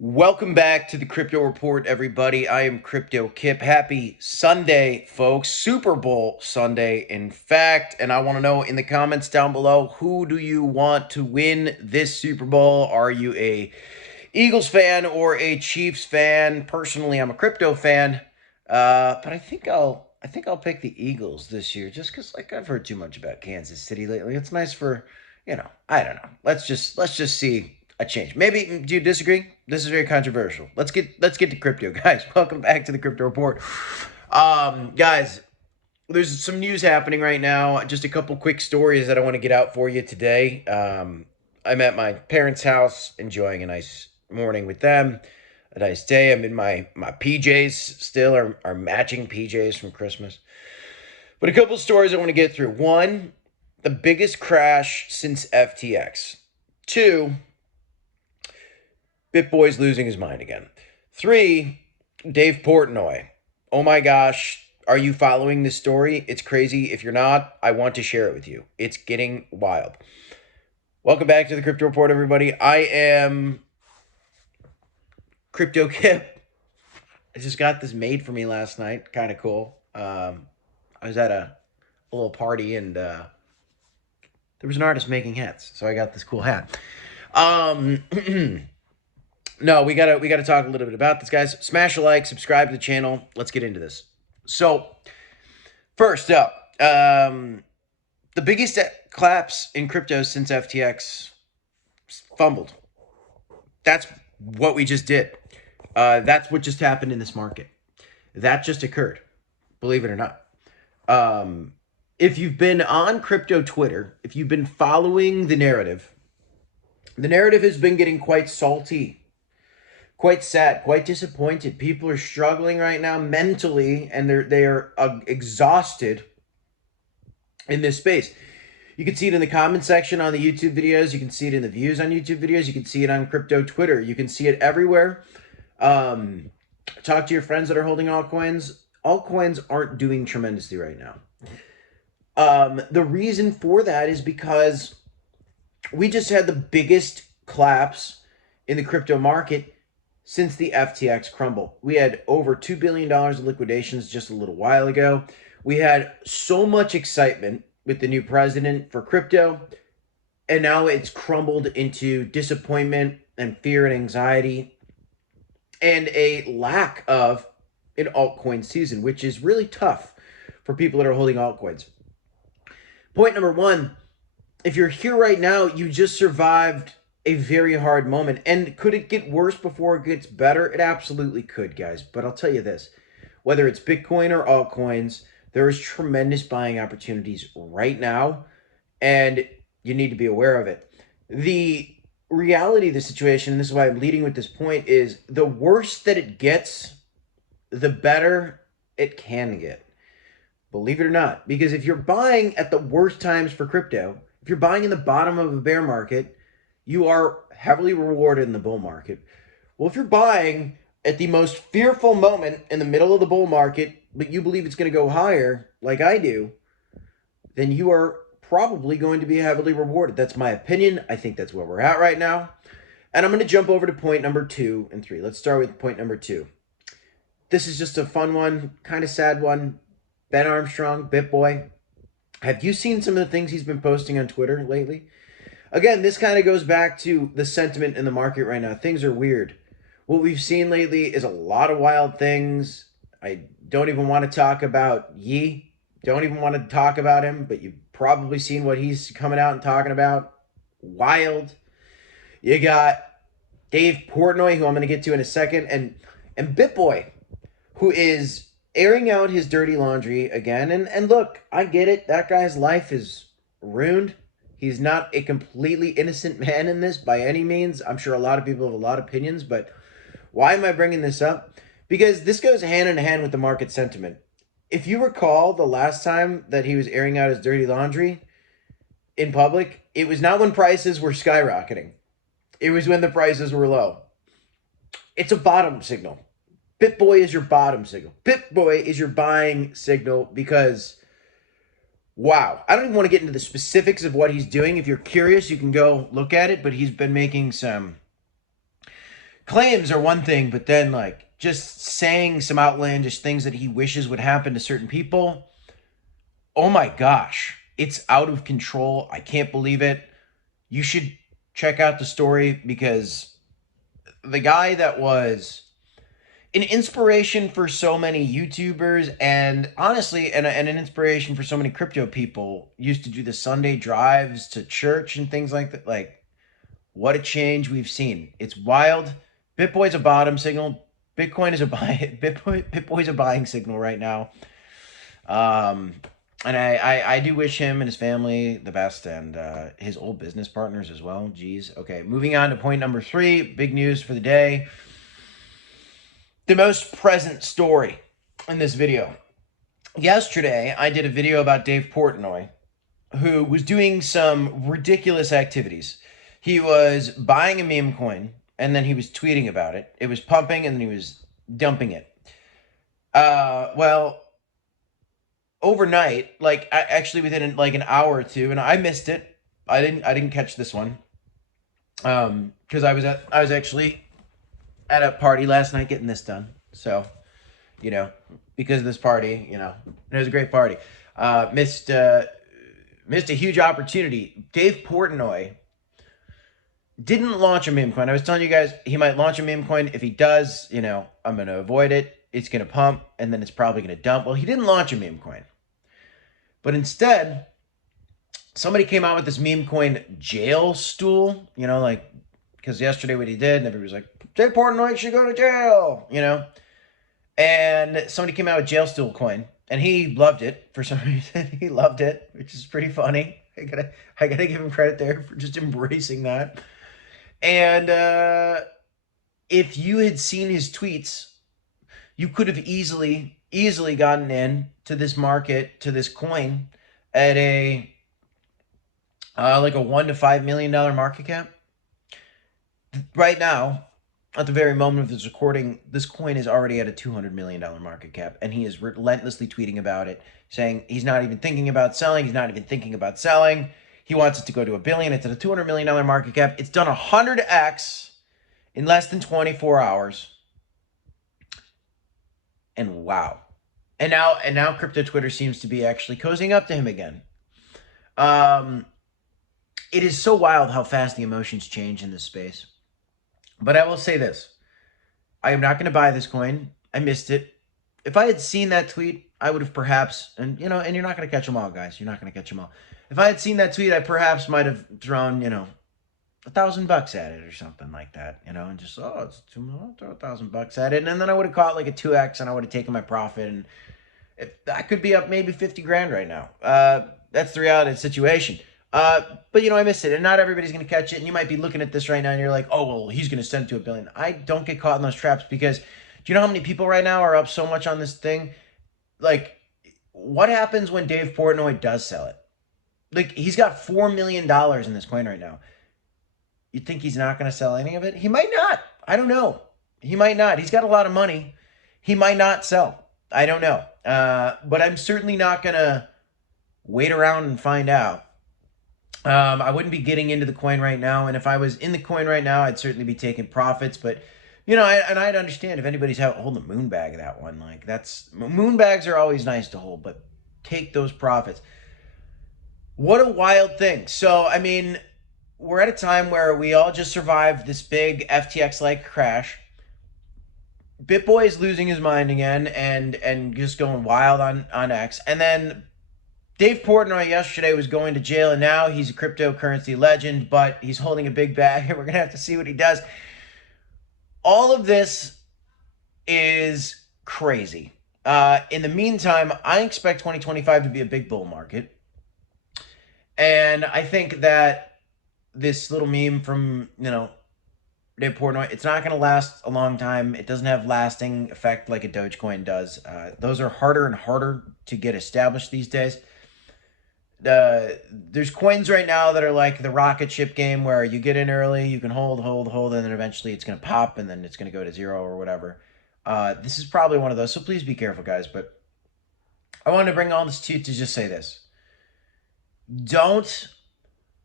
Welcome back to the Crypto Report, everybody. I am Crypto Kip. Happy Sunday, folks. Super Bowl Sunday, in fact. And I want to know in the comments down below, who do you want to win this Super Bowl? Are you a Eagles fan or a Chiefs fan? Personally, I'm a crypto fan. But I think I'll pick the Eagles this year, just because I've heard too much about Kansas City lately. It's nice for, I don't know. Let's just see a change. Maybe do you disagree? This is very controversial. Let's get to crypto, guys. Welcome back to the Crypto Report. Guys, there's some news happening right now. Just a couple quick stories that I want to get out for you today. I'm at my parents' house enjoying a nice morning with them. A nice day. I'm in my PJs still, are matching PJs from Christmas. But a couple stories I want to get through. One, the biggest crash since FTX. Two, Bitboy's losing his mind again. Three, Dave Portnoy. Oh my gosh, are you following this story? It's crazy. If you're not, I want to share it with you. It's getting wild. Welcome back to the Crypto Report, everybody. I am Crypto Kip. I just got this made for me last night. Kind of cool. I was at a little party and there was an artist making hats, so I got this cool hat. No, we gotta talk a little bit about this, guys. Smash a like, subscribe to the channel. Let's get into this. So, first up, the biggest collapse in crypto since FTX fumbled. That's what we just did. That's what just happened in this market. That just occurred, believe it or not. If you've been on crypto Twitter, if you've been following the narrative has been getting quite salty. Quite sad, quite disappointed. People are struggling right now mentally, and they are exhausted in this space. You can see it in the comment section on the YouTube videos. You can see it in the views on YouTube videos. You can see it on crypto Twitter. You can see it everywhere. Talk to your friends that are holding altcoins. Altcoins aren't doing tremendously right now. The reason for that is because we just had the biggest collapse in the crypto market since the FTX crumble. We had over $2 billion of liquidations just a little while ago. We had so much excitement with the new president for crypto, and now it's crumbled into disappointment and fear and anxiety and a lack of an altcoin season, which is really tough for people that are holding altcoins. Point number one, if you're here right now, you just survived a very hard moment. And could it get worse before it gets better? It absolutely could, guys. But I'll tell you this, whether it's Bitcoin or altcoins, there is tremendous buying opportunities right now, and you need to be aware of it. The reality of the situation, and this is why I'm leading with this point, is the worse that it gets, the better it can get. Believe it or not. Because if you're buying at the worst times for crypto, if you're buying in the bottom of a bear market, you are heavily rewarded in the bull market. Well, if you're buying at the most fearful moment in the middle of the bull market, but you believe it's going to go higher, like I do, then you are probably going to be heavily rewarded. That's my opinion. I think that's where we're at right now. And I'm going to jump over to point number 2 and 3. Let's start with point number 2. This is just a fun one, kind of sad one. Ben Armstrong, Bitboy. Have you seen some of the things he's been posting on Twitter lately? Again, this kind of goes back to the sentiment in the market right now. Things are weird. What we've seen lately is a lot of wild things. I don't even want to talk about Yee. Don't even want to talk about him, but you've probably seen what he's coming out and talking about. Wild. You got Dave Portnoy, who I'm going to get to in a second, and Bitboy, who is airing out his dirty laundry again. And look, I get it. That guy's life is ruined. He's not a completely innocent man in this by any means. I'm sure a lot of people have a lot of opinions, but why am I bringing this up? Because this goes hand in hand with the market sentiment. If you recall the last time that he was airing out his dirty laundry in public, it was not when prices were skyrocketing. It was when the prices were low. It's a bottom signal. Bitboy is your bottom signal. Bitboy is your buying signal because, wow. I don't even want to get into the specifics of what he's doing. If you're curious, you can go look at it, but he's been making some claims are one thing, but then like just saying some outlandish things that he wishes would happen to certain people. Oh my gosh, it's out of control. I can't believe it. You should check out the story because the guy that was an inspiration for so many YouTubers and honestly, and an inspiration for so many crypto people used to do the Sunday drives to church and things like that. Like, what a change we've seen. It's wild. Bitboy's a bottom signal. Bitcoin is a buy. Bitboy's a buying signal right now. Um, and I do wish him and his family the best and his old business partners as well. Jeez. Okay, moving on to point number 3. Big news for the day. The most present story in this video. Yesterday, I did a video about Dave Portnoy, who was doing some ridiculous activities. He was buying a meme coin, and then he was tweeting about it. It was pumping, and then he was dumping it. Well, overnight, like actually within like an hour or two, and I missed it. I didn't catch this one, because I was actually at a party last night getting this done. So, because of this party, it was a great party. Missed a huge opportunity. Dave Portnoy didn't launch a meme coin. I was telling you guys he might launch a meme coin. If he does, I'm going to avoid it. It's going to pump, and then it's probably going to dump. Well, he didn't launch a meme coin. But instead, somebody came out with this meme coin jail stool, because yesterday what he did, and everybody was like, Dave Portnoy should go to jail, And somebody came out with jail stool coin, and he loved it for some reason. He loved it, which is pretty funny. I gotta give him credit there for just embracing that. And if you had seen his tweets, you could have easily gotten in to this market, to this coin, at a like a $1 to $5 million market cap. Right now, at the very moment of this recording, this coin is already at a $200 million market cap, and he is relentlessly tweeting about it, saying he's not even thinking about selling. He's not even thinking about selling. He wants it to go to $1 billion. It's at a $200 million market cap. It's done 100x in less than 24 hours. And wow. And now crypto Twitter seems to be actually cozying up to him again. It is so wild how fast the emotions change in this space. But I will say this. I am not going to buy this coin. I missed it. If I had seen that tweet, I would have perhaps, and you're not going to catch them all, guys. You're not going to catch them all. If I had seen that tweet, I perhaps might have thrown, $1,000 at it or something like that, and just, it's too much, I'll throw $1,000 at it. And then I would have caught like a 2x and I would have taken my profit. And I could be up maybe 50 grand right now. That's the reality of the situation. But I missed it, and not everybody's going to catch it. And you might be looking at this right now and you're like, oh, well, he's going to send it to $1 billion. I don't get caught in those traps because do you know how many people right now are up so much on this thing? Like, what happens when Dave Portnoy does sell it? Like, he's got $4 million in this coin right now. You think he's not going to sell any of it? He might not. I don't know. He might not. He's got a lot of money. He might not sell. I don't know. But I'm certainly not going to wait around and find out. I wouldn't be getting into the coin right now. And if I was in the coin right now, I'd certainly be taking profits. But, I'd understand if anybody's holding a moon bag of that one. Like, moon bags are always nice to hold, but take those profits. What a wild thing. So, we're at a time where we all just survived this big FTX-like crash. Bitboy is losing his mind again and just going wild on X. And then Dave Portnoy yesterday was going to jail, and now he's a cryptocurrency legend, but he's holding a big bag, and we're going to have to see what he does. All of this is crazy. In the meantime, I expect 2025 to be a big bull market. And I think that this little meme from, Dave Portnoy, it's not going to last a long time. It doesn't have lasting effect like a dogecoin does. Those are harder and harder to get established these days. There's coins right now that are like the rocket ship game where you get in early, you can hold, and then eventually it's going to pop and then it's going to go to zero or whatever. This is probably one of those, so please be careful, guys. But I wanted to bring all this to you to just say this. Don't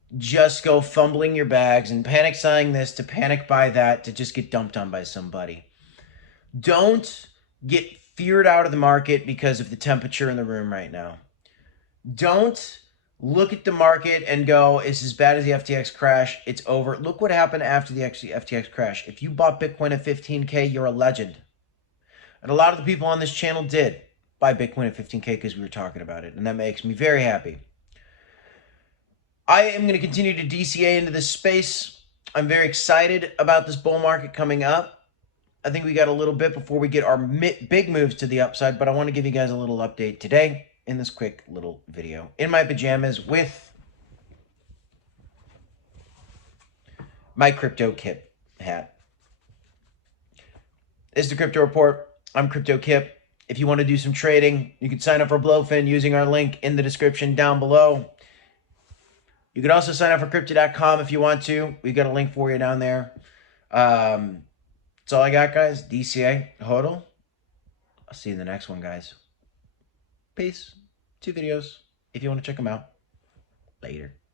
just go fumbling your bags and panic selling this to panic buy that to just get dumped on by somebody. Don't get feared out of the market because of the temperature in the room right now. Don't look at the market and go, it's as bad as the FTX crash. It's over. Look what happened after the FTX crash. If you bought Bitcoin at 15K, you're a legend. And a lot of the people on this channel did buy Bitcoin at 15K because we were talking about it. And that makes me very happy. I am going to continue to DCA into this space. I'm very excited about this bull market coming up. I think we got a little bit before we get our big moves to the upside, but I want to give you guys a little update today in this quick little video. In my pajamas with my crypto kip hat. This is the Crypto Report. I'm Crypto Kip. If you want to do some trading, you can sign up for Blowfin using our link in the description down below. You can also sign up for crypto.com if you want to. We've got a link for you down there. That's all I got, guys. DCA, hodl. I'll see you in the next one, guys. Peace. 2 videos if you want to check them out. Later.